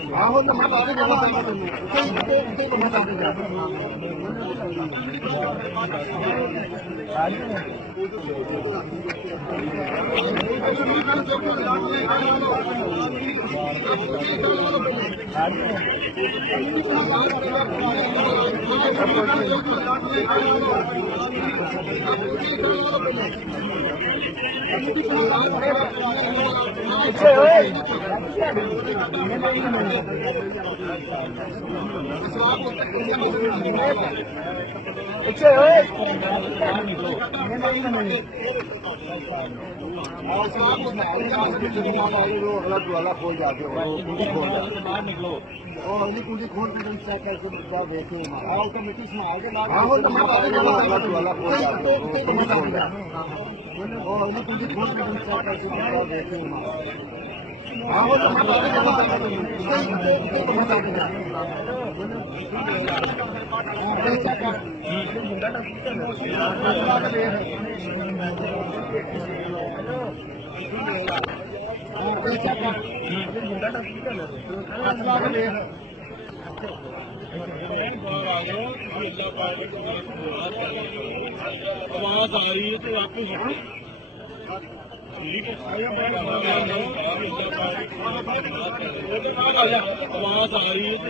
ਆਹੋ ਤਾਂ ਮੈਂ ਬਾਅਦ ਗੱਲ ਕਰਦਾ ਤੈਨੂੰ ਤੇ ਮੈਂ ਤਾਂ खोल जाते हो और इन्हीं कुंडी खोल के चेक करके क्या देखे आओ तो मिट्टी संभाल के बाद आओ तो वाला खोल जाते हो और इन्हीं कुंडी खोल के चेक करके क्या देखे आओ आवाज आ रही है तो आपको आवाज आ रही है तो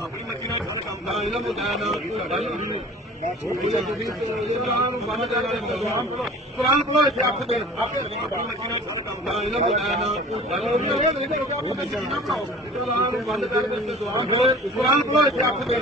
अपनी मर्जी ਨਾਲ ਸਾਰਾ ਕੰਮ ਕਰਾ ਇਹਨਾਂ ਨੂੰ ਬਤਾਇਆ ਨਾ कुरान पढ़ो इसे आपको दे आपके सारा काम करा ਇਹਨਾਂ ਨੂੰ ਬਤਾਇਆ ਨਾ बंद कर दे कुरान पढ़ो इसे आपको दे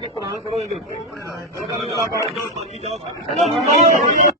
कुरान करो